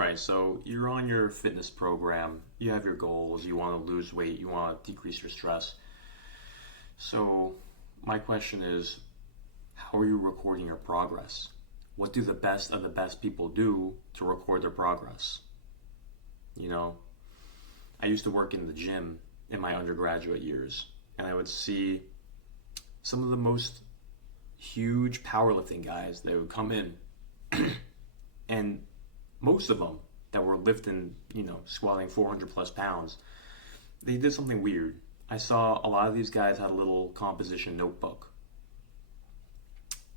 right, so you're on your fitness program, you have your goals, you want to lose weight, you want to decrease your stress. So, my question is, how are you recording your progress? What do the best of the best people do to record their progress? You know, I used to work in the gym in my undergraduate years, and I would see some of the most huge powerlifting guys. They would come in, and most of them that were lifting, squatting 400 plus pounds, they did something weird. I saw a lot of these guys had a little composition notebook,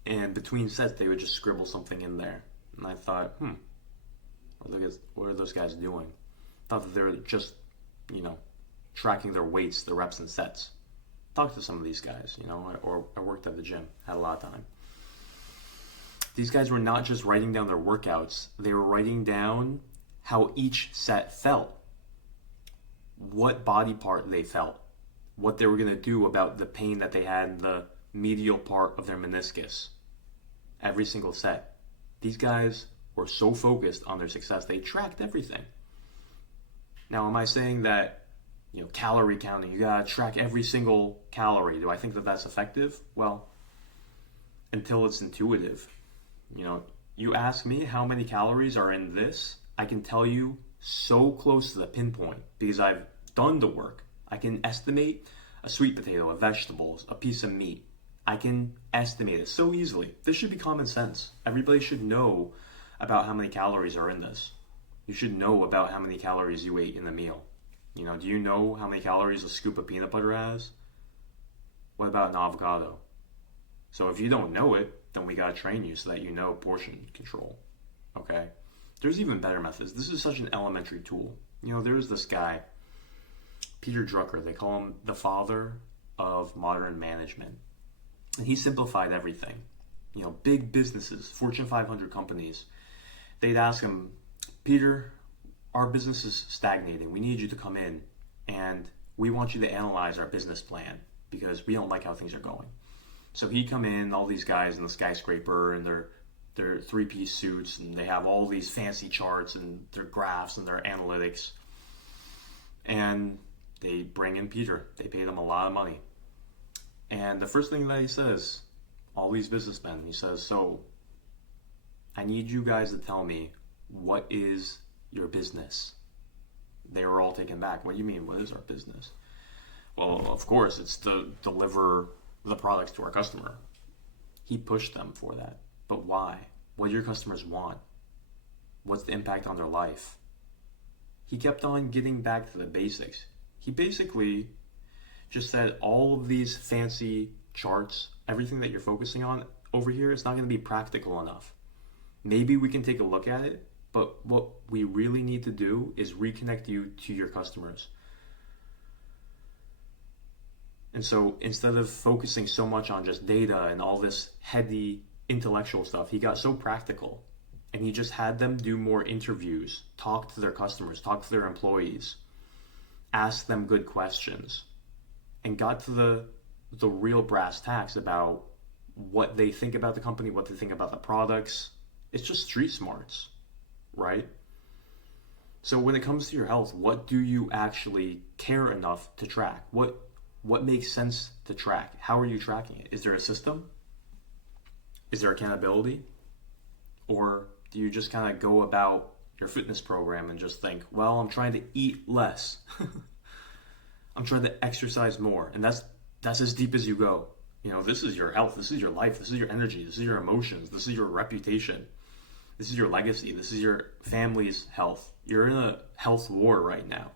and between sets they would just scribble something in there. And I thought, what are those guys doing? I thought that they were just, tracking their weights, the reps and sets. Talked to some of these guys, or I worked at the gym, had a lot of time. These guys were not just writing down their workouts, they were writing down how each set felt, what body part they felt, what they were going to do about the pain that they had in the medial part of their meniscus. Every single set. These guys were so focused on their success, they tracked everything. Now, am I saying that, calorie counting, you gotta track every single calorie? Do I think that that's effective? Well, until it's intuitive. You ask me how many calories are in this, I can tell you so close to the pinpoint because I've done the work. I can estimate a sweet potato, a vegetables, a piece of meat. I can estimate it so easily. This should be common sense. Everybody should know about how many calories are in this. You should know about how many calories you ate in the meal. Do you know how many calories a scoop of peanut butter has? What about an avocado? So if you don't know it, then we gotta train you so that you know portion control. Okay? There's even better methods. This is such an elementary tool. There's this guy, Peter Drucker. They call him the father of modern management. And he simplified everything. Big businesses, Fortune 500 companies, they'd ask him, Peter, our business is stagnating. We need you to come in and we want you to analyze our business plan because we don't like how things are going. So he'd come in, all these guys in the skyscraper and their three-piece suits, and they have all these fancy charts and their graphs and their analytics. And they bring in Peter. They pay them a lot of money. And the first thing that he says, all these businessmen, he says, so I need you guys to tell me, what is your business? They were all taken back. What do you mean, what is our business? Well, of course, it's to deliver the products to our customer. He pushed them for that. But why? What do your customers want? What's the impact on their life? He kept on getting back to the basics. He basically just said all of these fancy charts, everything that you're focusing on over here, it's not going to be practical enough. Maybe we can take a look at it, but what we really need to do is reconnect you to your customers. And so instead of focusing so much on just data and all this heady intellectual stuff, he got so practical. And he just had them do more interviews, talk to their customers, talk to their employees, ask them good questions, and got to the real brass tacks about what they think about the company, what they think about the products. It's just street smarts, right? So when it comes to your health, what do you actually care enough to track? What makes sense to track? How are you tracking it? Is there a system? Is there accountability? Or do you just kind of go about your fitness program and just think, well, I'm trying to eat less. I'm trying to exercise more. And that's as deep as you go. This is your health. This is your life. This is your energy. This is your emotions. This is your reputation. This is your legacy. This is your family's health. You're in a health war right now.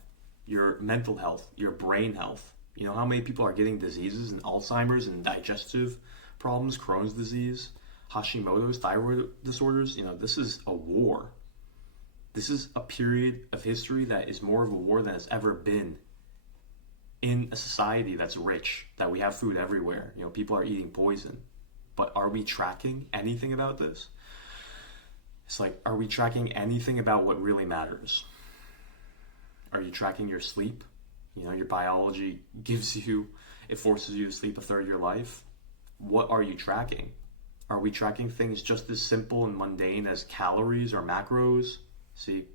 Your mental health, your brain health. How many people are getting diseases and Alzheimer's and digestive problems, Crohn's disease, Hashimoto's, thyroid disorders? This is a war. This is a period of history that is more of a war than it's ever been in a society that's rich, that we have food everywhere. People are eating poison. But are we tracking anything about this? It's like, are we tracking anything about what really matters? Are you tracking your sleep? Your biology it forces you to sleep a third of your life. What are you tracking? Are we tracking things just as simple and mundane as calories or macros? See,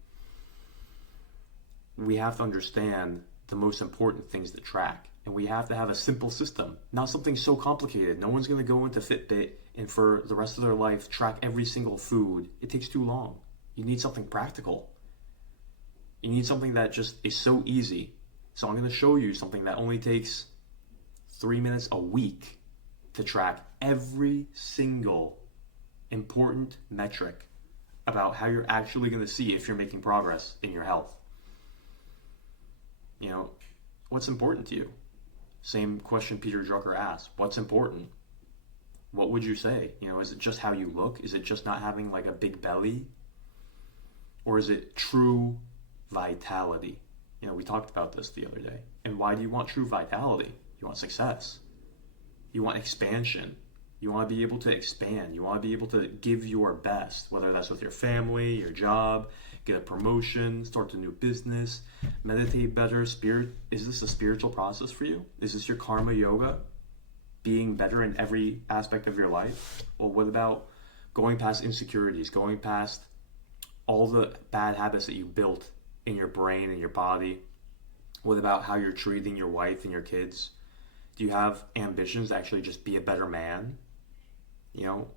we have to understand the most important things to track. And we have to have a simple system, not something so complicated. No one's going to go into Fitbit and for the rest of their life track every single food. It takes too long. You need something practical. You need something that just is so easy. So I'm going to show you something that only takes 3 minutes a week to track every single important metric about how you're actually going to see if you're making progress in your health. You know, what's important to you? Same question Peter Drucker asked. What's important? What would you say? You know, is it just how you look? Is it just not having like a big belly? Or is it true vitality? You know, we talked about this the other day. And why do you want true vitality? You want success. You want expansion. You want to be able to expand. You want to be able to give your best, whether that's with your family, your job, get a promotion, start a new business, meditate better, Is this a spiritual process for you? Is this your karma yoga? Being better in every aspect of your life? Well, what about going past insecurities, going past all the bad habits that you built in your brain and your body? What about how you're treating your wife and your kids? Do you have ambitions to actually just be a better man? You know,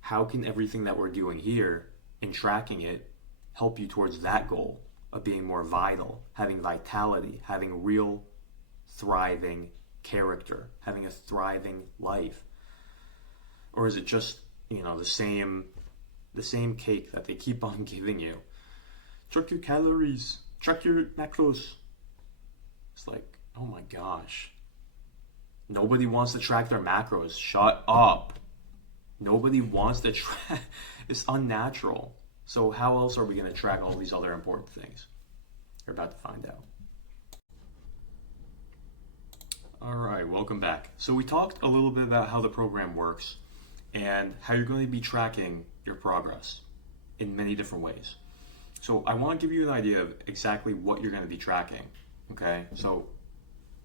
how can everything that we're doing here and tracking it help you towards that goal of being more vital, having vitality, having real thriving character, having a thriving life? Or is it just, you know, the same cake that they keep on giving you? Track your calories, track your macros. It's like, oh my gosh. Nobody wants to track their macros. Shut up. Nobody wants to track. It's unnatural. So how else are we going to track all these other important things? You're about to find out. All right, welcome back. So we talked a little bit about how the program works and how you're going to be tracking your progress in many different ways. So I want to give you an idea of exactly what you're going to be tracking. Okay, so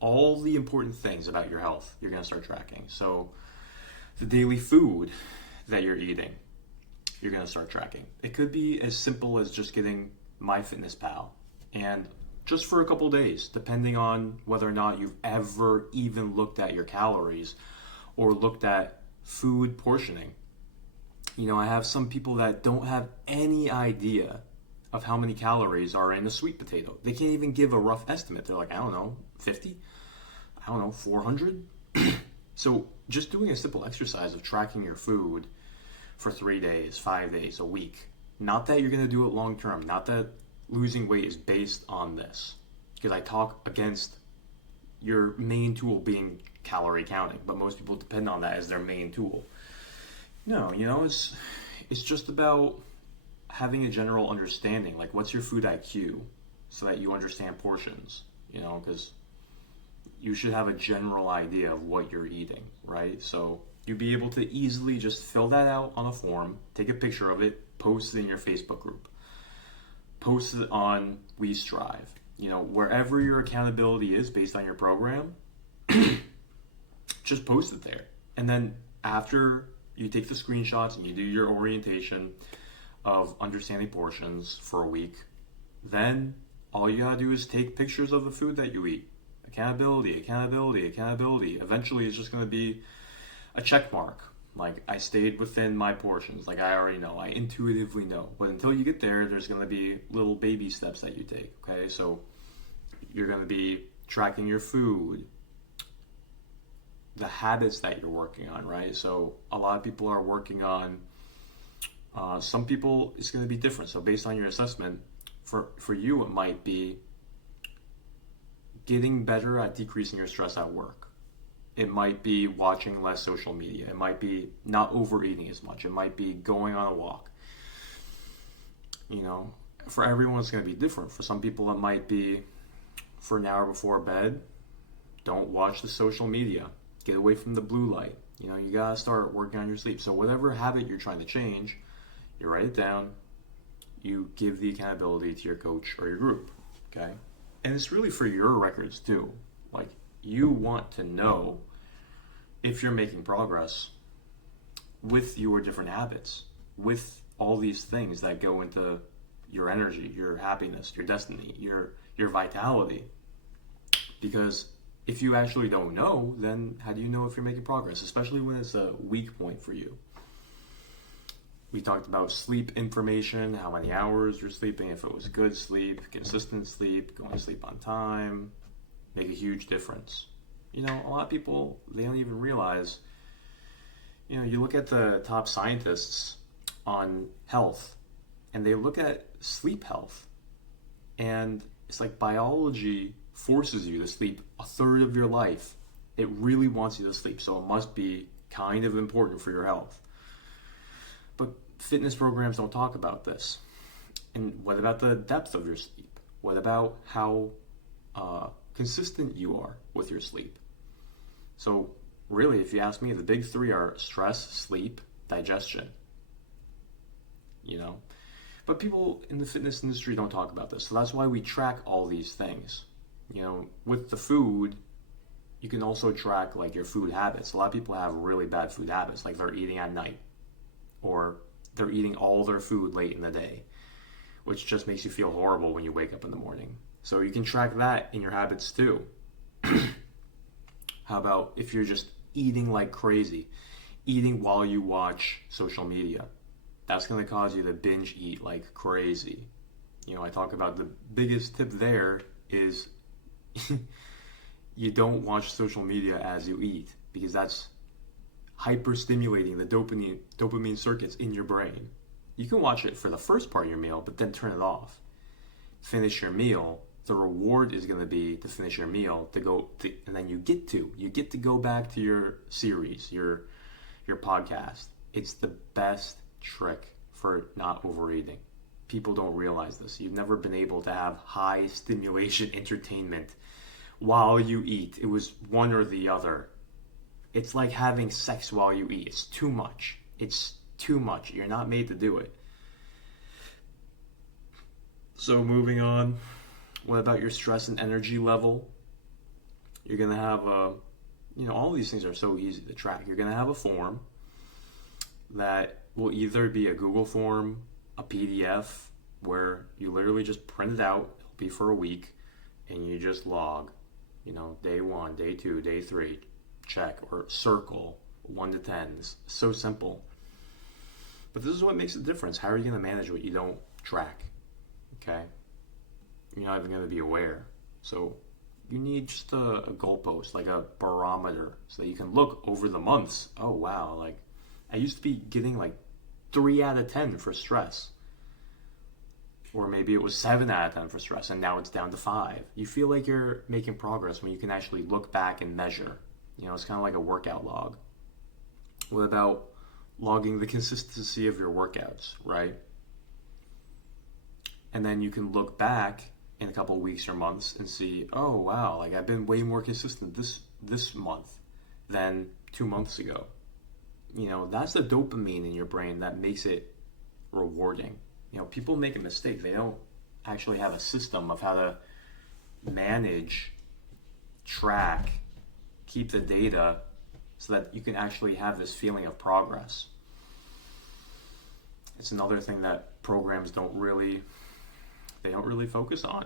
all the important things about your health, you're going to start tracking. So the daily food that you're eating, you're going to start tracking. It could be as simple as just getting MyFitnessPal, and just for a couple days, depending on whether or not you've ever even looked at your calories or looked at food portioning. You know, I have some people that don't have any idea of how many calories are in a sweet potato. They can't even give a rough estimate. They're like, I don't know, 50? I don't know, 400? So just doing a simple exercise of tracking your food for 3 days, 5 days, a week. Not that you're going to do it long term. Not that losing weight is based on this. Because I talk against your main tool being calorie counting. But most people depend on that as their main tool. No, you know, it's just about having a general understanding. Like, what's your food IQ? So that you understand portions, you know, because you should have a general idea of what you're eating, right? So you'd be able to easily just fill that out on a form, take a picture of it, post it in your Facebook group, post it on We Strive, you know, wherever your accountability is based on your program, just post it there. And then after you take the screenshots and you do your orientation of understanding portions for a week, then all you gotta do is take pictures of the food that you eat. Accountability, accountability, accountability. Eventually it's just gonna be a check mark. Like, I stayed within my portions. Like, I already know, I intuitively know. But until you get there, there's gonna be little baby steps that you take, okay? So you're gonna be tracking your food, the habits that you're working on, right? So a lot of people are working on, some people it's gonna be different. So based on your assessment, for you it might be getting better at decreasing your stress at work. It might be watching less social media. It might be not overeating as much. It might be going on a walk. You know, for everyone it's going to be different. For some people it might be for an hour before bed, don't watch the social media. Get away from the blue light. You know, you got to start working on your sleep. So whatever habit you're trying to change, you write it down. You give the accountability to your coach or your group, okay? And it's really for your records too. Like, you want to know if you're making progress with your different habits, with all these things that go into your energy, your happiness, your destiny, your vitality. Because if you actually don't know, then how do you know if you're making progress, especially when it's a weak point for you? We talked about sleep information, how many hours you're sleeping, if it was good sleep, consistent sleep, going to sleep on time, make a huge difference. A lot of people, they don't even realize, you look at the top scientists on health, and they look at sleep health, and it's like biology forces you to sleep a third of your life. It really wants you to sleep, so it must be kind of important for your health. But fitness programs don't talk about this. And what about the depth of your sleep? What about how consistent you are with your sleep? So really, if you ask me, the big three are stress, sleep, digestion. But people in the fitness industry don't talk about this. So that's why we track all these things. With the food, you can also track like your food habits. A lot of people have really bad food habits, like they're eating at night, or they're eating all their food late in the day, which just makes you feel horrible when you wake up in the morning. So you can track that in your habits too. How about if you're just eating like crazy, eating while you watch social media? That's going to cause you to binge eat like crazy. I talk about the biggest tip there is you don't watch social media as you eat, because that's hyper stimulating the dopamine circuits in your brain. You can watch it for the first part of your meal, but then turn it off. Finish your meal. The reward is going to be to finish your meal, and then you get to go back to your series, your podcast. It's the best trick for not overeating. People don't realize this. You've never been able to have high stimulation entertainment while you eat. It was one or the other. It's like having sex while you eat. It's too much. You're not made to do it. So moving on, what about your stress and energy level? You're going to have all these things are so easy to track. You're going to have a form that will either be a Google form, a PDF, where you literally just print it out. It'll be for a week, and you just log, day 1, day 2, day 3, check, or circle 1 to 10. It's so simple. But this is what makes a difference. How are you going to manage what you don't track? Okay? You're not even going to be aware. So you need just a goalpost, like a barometer, so that you can look over the months. Oh, wow. Like, I used to be getting like 3 out of 10 for stress. Or maybe it was 7 out of 10 for stress, and now it's down to 5. You feel like you're making progress when you can actually look back and measure. It's kind of like a workout log. What about logging the consistency of your workouts, right? And then you can look back in a couple of weeks or months and see, oh wow, like I've been way more consistent this month than 2 months ago. That's the dopamine in your brain that makes it rewarding. People make a mistake. They don't actually have a system of how to manage, track, keep the data so that you can actually have this feeling of progress. It's another thing that programs don't really focus on.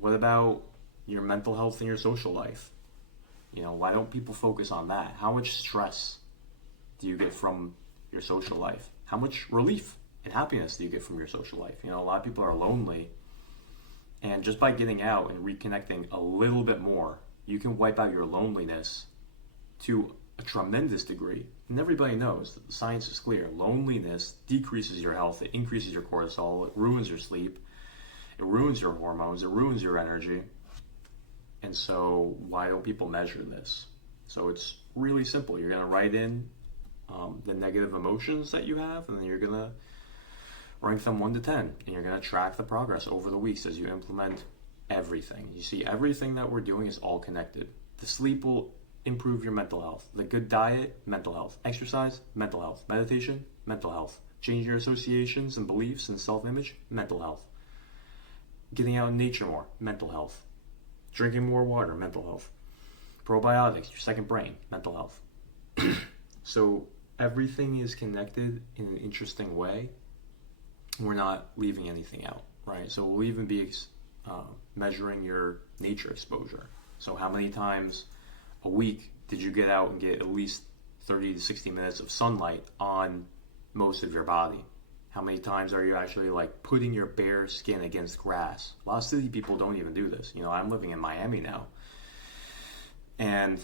What about your mental health and your social life? Why don't people focus on that? How much stress do you get from your social life? How much relief and happiness do you get from your social life? A lot of people are lonely, and just by getting out and reconnecting a little bit more, you can wipe out your loneliness to a tremendous degree. And everybody knows that the science is clear. Loneliness decreases your health, it increases your cortisol, it ruins your sleep, it ruins your hormones, it ruins your energy. And so why don't people measure this? So it's really simple. You're going to write in the negative emotions that you have, and then you're going to rank them 1 to 10, and you're going to track the progress over the weeks as you implement everything. You see, everything that we're doing is all connected. The sleep will improve your mental health. The good diet, mental health. Exercise, mental health. Meditation, mental health. Change your associations and beliefs and self-image, mental health. Getting out in nature more, mental health. Drinking more water, mental health. Probiotics, your second brain, mental health. So everything is connected in an interesting way. we're not leaving anything out, right? So we'll even be measuring your nature exposure. So how many times a week did you get out and get at least 30 to 60 minutes of sunlight on most of your body? How many times are you actually like putting your bare skin against grass? A lot of city people don't even do this. I'm living in Miami now. And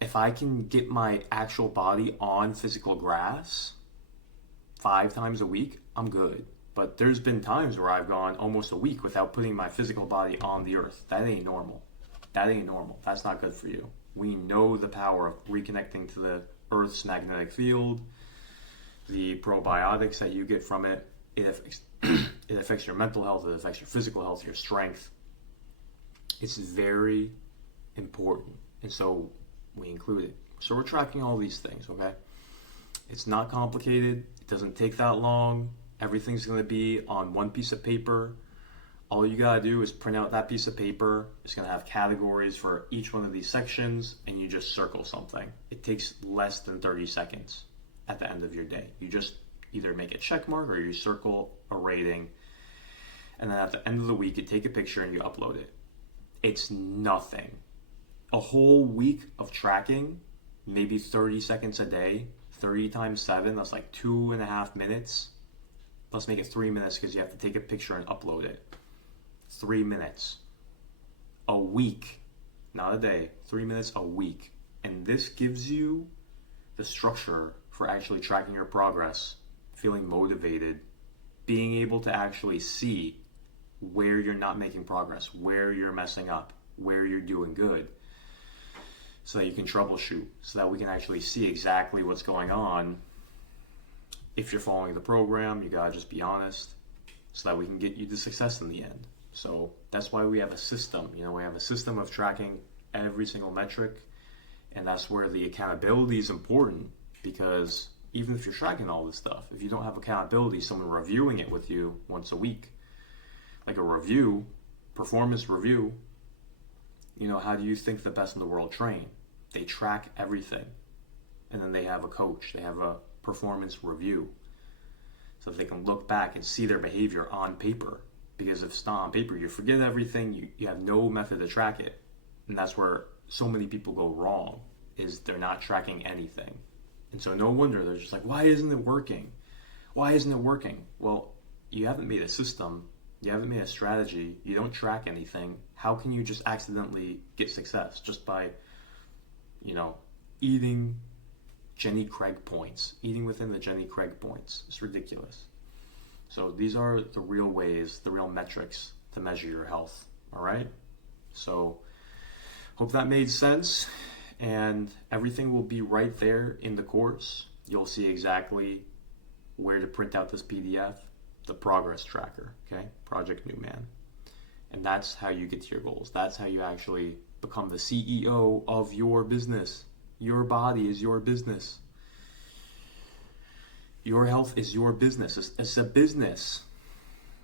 if I can get my actual body on physical grass 5 times a week, I'm good. But there's been times where I've gone almost a week without putting my physical body on the earth. That ain't normal. That ain't normal. That's not good for you. We know the power of reconnecting to the earth's magnetic field, the probiotics that you get from it. It affects your mental health, it affects your physical health, your strength. It's very important. And so we include it. So we're tracking all these things, okay? It's not complicated. It doesn't take that long. Everything's going to be on one piece of paper. All you got to do is print out that piece of paper. It's going to have categories for each one of these sections, and you just circle something. It takes less than 30 seconds at the end of your day. You just either make a check mark or you circle a rating, and then at the end of the week, you take a picture and you upload it. It's nothing. A whole week of tracking, maybe 30 seconds a day, 30 times 7, that's like 2.5 minutes. Let's make it 3 minutes because you have to take a picture and upload it. 3 minutes. A week, not a day. 3 minutes a week. And this gives you the structure for actually tracking your progress, feeling motivated, being able to actually see where you're not making progress, where you're messing up, where you're doing good, so that you can troubleshoot, so that we can actually see exactly what's going on. If you're following the program, you gotta just be honest, so that we can get you to success in the end. So that's why we have a system. We have a system of tracking every single metric, and that's where the accountability is important, because even if you're tracking all this stuff, if you don't have accountability, someone reviewing it with you once a week, like a review, performance review, how do you think the best in the world train? They track everything, and then they have a coach, they have a performance review, so that they can look back and see their behavior on paper. Because if it's not on paper, you forget everything, you have no method to track it. And that's where so many people go wrong, is they're not tracking anything. And so no wonder they're just like, why isn't it working? Why isn't it working? Well, you haven't made a system, you haven't made a strategy, you don't track anything. How can you just accidentally get success just by, eating Jenny Craig points, eating within the Jenny Craig points? It's ridiculous. So these are the real ways, the real metrics to measure your health, all right? So hope that made sense, and everything will be right there in the course. You'll see exactly where to print out this PDF, the progress tracker, okay? Project New Man. And that's how you get to your goals. That's how you actually become the CEO of your business. Your body is your business. Your health is your business. It's a business.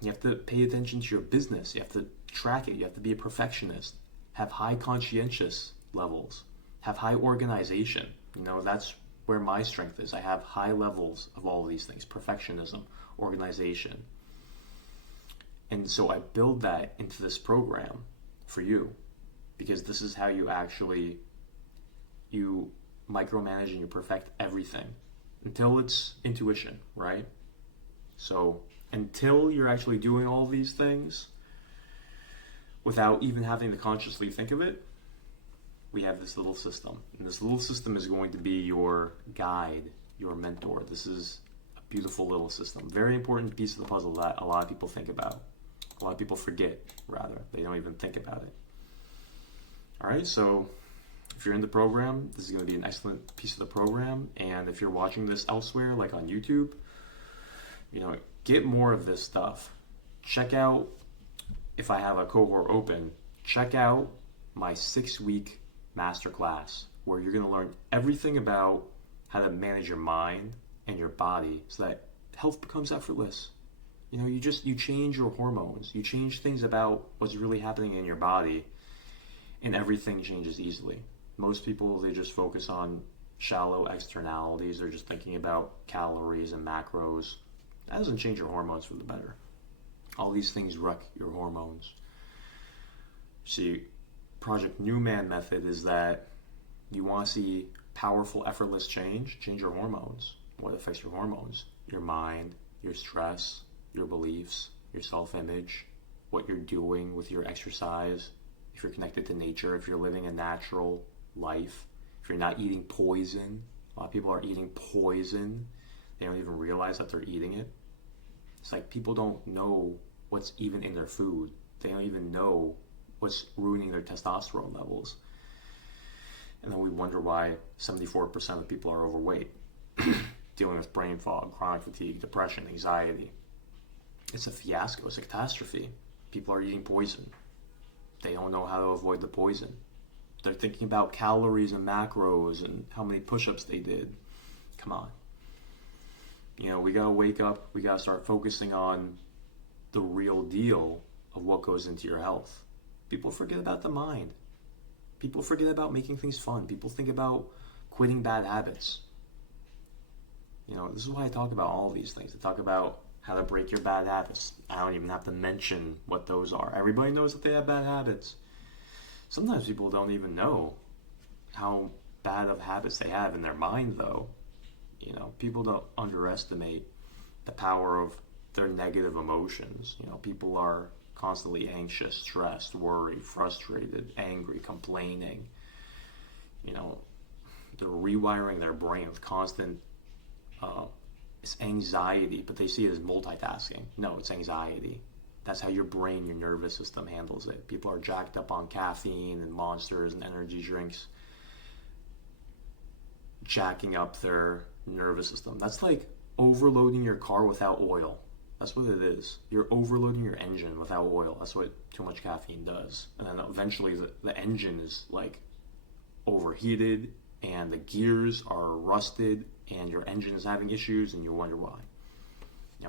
You have to pay attention to your business. You have to track it. You have to be a perfectionist. Have high conscientious levels. Have high organization. That's where my strength is. I have high levels of all of these things. Perfectionism, organization. And so I build that into this program for you, because this is how you micromanage and you perfect everything until it's intuition, right? So until you're actually doing all these things without even having to consciously think of it, we have this little system. And this little system is going to be your guide, your mentor. This is a beautiful little system. Very important piece of the puzzle that a lot of people think about. A lot of people forget, rather. They don't even think about it. All right, so if you're in the program, this is going to be an excellent piece of the program. And if you're watching this elsewhere, like on YouTube, get more of this stuff. Check out, if I have a cohort open, check out my 6-week masterclass, where you're going to learn everything about how to manage your mind and your body so that health becomes effortless. You change your hormones, you change things about what's really happening in your body, and everything changes easily. Most people, they just focus on shallow externalities. They're just thinking about calories and macros. That doesn't change your hormones for the better. All these things wreck your hormones. See, Project New Man method is that you want to see powerful, effortless change your hormones. What affects your hormones? Your mind, your stress, your beliefs, your self-image, what you're doing with your exercise, if you're connected to nature, if you're living a natural life, if you're not eating poison. A lot of people are eating poison. They don't even realize that they're eating it. It's like people don't know what's even in their food. They don't even know what's ruining their testosterone levels. And then we wonder why 74% of people are overweight, dealing with brain fog, chronic fatigue, depression, anxiety. It's a fiasco. It's a catastrophe. People are eating poison. They don't know how to avoid the poison. They're thinking about calories and macros and how many push-ups they did. Come on. We gotta wake up. We gotta start focusing on the real deal of what goes into your health. People forget about the mind. People forget about making things fun. People think about quitting bad habits. This is why I talk about all of these things. I talk about how to break your bad habits. I don't even have to mention what those are. Everybody knows that they have bad habits. Sometimes people don't even know how bad of habits they have in their mind, though. People don't underestimate the power of their negative emotions. People are constantly anxious, stressed, worried, frustrated, angry, complaining. They're rewiring their brain with constant it's anxiety, but they see it as multitasking. No, it's anxiety. That's how your brain, your nervous system handles it. People are jacked up on caffeine and monsters and energy drinks, jacking up their nervous system. That's like overloading your car without oil. That's what it is. You're overloading your engine without oil. That's what too much caffeine does. And then eventually the engine is like overheated and the gears are rusted and your engine is having issues and you wonder why.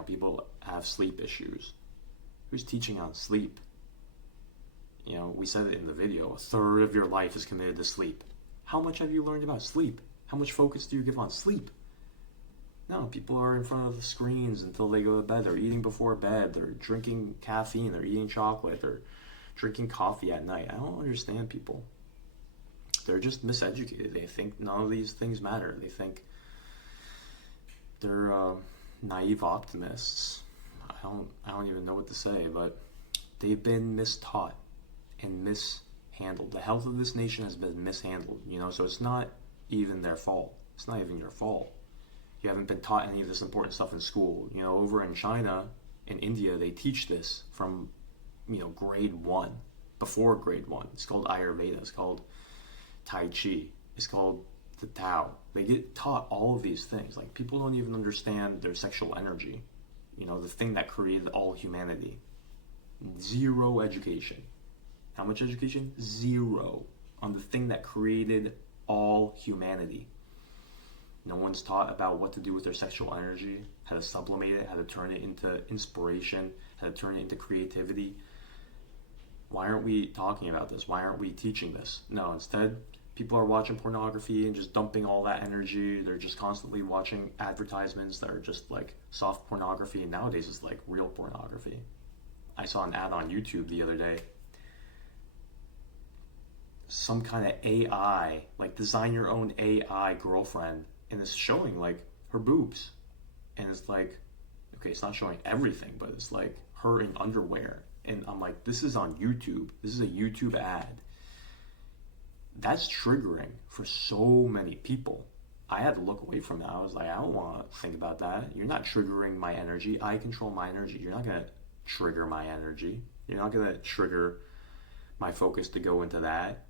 People have sleep issues. Who's teaching on sleep? We said it in the video, 1/3 of your life is committed to sleep. How much have you learned about sleep? How much focus do you give on sleep? No, people are in front of the screens until they go to bed. They're eating before bed. They're drinking caffeine. They're eating chocolate. They're drinking coffee at night. I don't understand people. They're just miseducated. They think none of these things matter. They think they're naive optimists. I don't even know what to say, but they've been mistaught and mishandled. The health of this nation has been mishandled, so it's not even their fault. It's not even your fault. You haven't been taught any of this important stuff in school. Over in China, in India, they teach this from, grade 1, before grade 1. It's called Ayurveda. It's called Tai Chi. It's called the Tao. They get taught all of these things. Like, people don't even understand their sexual energy. The thing that created all humanity. Zero education. How much education? Zero. On the thing that created all humanity. No one's taught about what to do with their sexual energy, how to sublimate it, how to turn it into inspiration, how to turn it into creativity. Why aren't we talking about this? Why aren't we teaching this? No, instead, people are watching pornography and just dumping all that energy. They're just constantly watching advertisements that are just like soft pornography. And nowadays it's like real pornography. I saw an ad on YouTube the other day. Some kind of AI, like design your own AI girlfriend. And it's showing like her boobs. And it's like, okay, it's not showing everything, but it's like her in underwear. And I'm like, this is on YouTube. This is a YouTube ad. That's triggering for so many people. I had to look away from that. I was like, I don't want to think about that. You're not triggering my energy. I control my energy. You're not going to trigger my energy. You're not going to trigger my focus to go into that.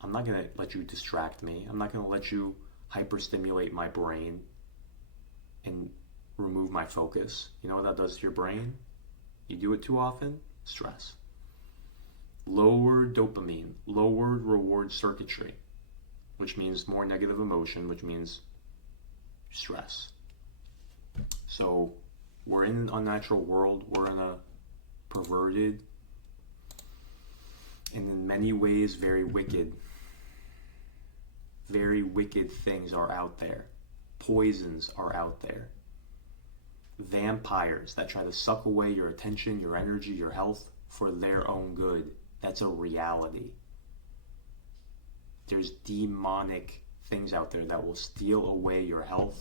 I'm not going to let you distract me. I'm not going to let you hyperstimulate my brain and remove my focus. You know what that does to your brain? You do it too often, stress. Lowered dopamine, lowered reward circuitry, which means more negative emotion, which means stress. So we're in an unnatural world. We're in a perverted and in many ways very wicked things are out there. Poisons are out there. vampires that try to suck away your attention, your energy, your health for their own good. That's a reality. There's demonic things out there that will steal away your health,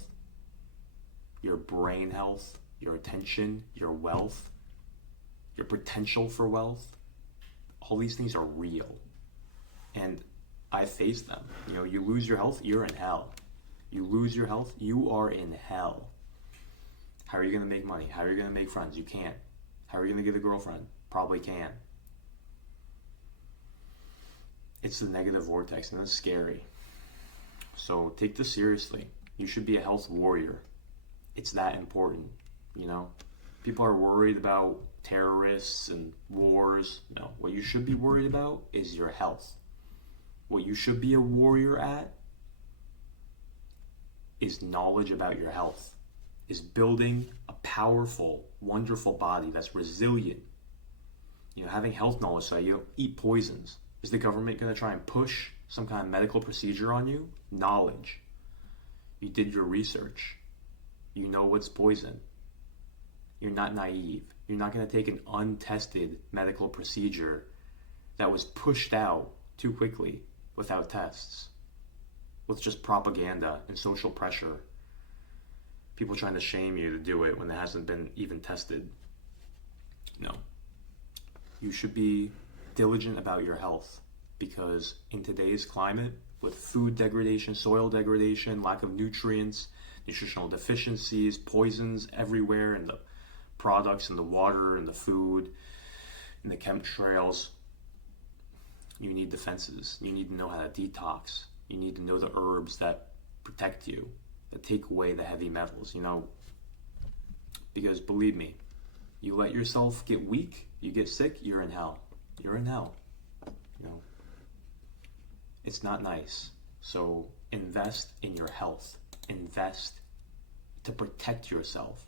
your brain health, your attention, your wealth, your potential for wealth. All these things are real. And I face them. You know, you lose your health, you're in hell. You lose your health, you are in hell. How are you going to make money? How are you going to make friends? You can't. How are you going to get a girlfriend? Probably can. It's the negative vortex, and it's scary. So take this seriously. You should be a health warrior. It's that important, you know? People are worried about terrorists and wars. No, what you should be worried about is your health. What you should be a warrior at is knowledge about your health, is building a powerful, wonderful body that's resilient. You know, having health knowledge so you don't eat poisons. Is the government going to try and push some kind of medical procedure on you? Knowledge. You did your research. You know what's poison. You're not naive. You're not going to take an untested medical procedure that was pushed out too quickly without tests, with just propaganda and social pressure. People trying to shame you to do it when it hasn't been even tested. No. You should be diligent about your health, because in today's climate, with food degradation, soil degradation, lack of nutrients, nutritional deficiencies, poisons everywhere in the products, in the water, in the food, in the chemtrails, you need defenses. You need to know how to detox. You need to know the herbs that protect you, that take away the heavy metals, you know, because believe me, you let yourself get weak, you get sick, you're in hell. You're in hell. You know, it's not nice. So invest in your health. Invest to protect yourself.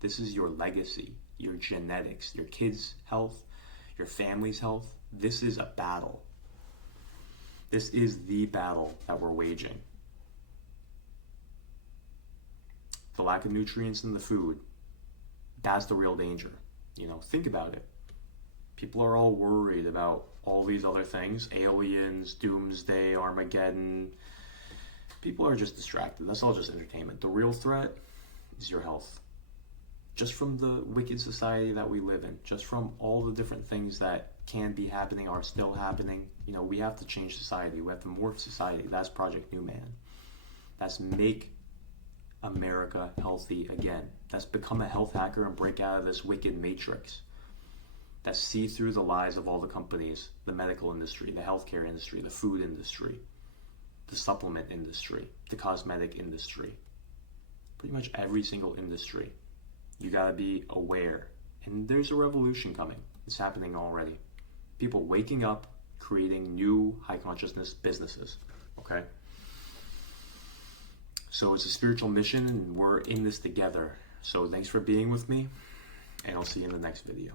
This is your legacy, your genetics, your kids' health, your family's health. This is a battle. This is the battle that we're waging. The lack of nutrients in the food, that's the real danger. You know, think about it. People are all worried about all these other things, aliens, doomsday, Armageddon. People are just distracted. That's all just entertainment. The real threat is your health. Just from the wicked society that we live in, just from all the different things that can be happening, are still happening, you know, we have to change society. We have to morph society. That's Project New Man. That's make America healthy again. That's become a health hacker and break out of this wicked matrix. That see through the lies of all the companies, the medical industry, the healthcare industry, the food industry, the supplement industry, the cosmetic industry, pretty much every single industry. You gotta be aware. And there's a revolution coming. It's happening already. People waking up, creating new high consciousness businesses, okay? So it's a spiritual mission and we're in this together. So thanks for being with me, and I'll see you in the next video.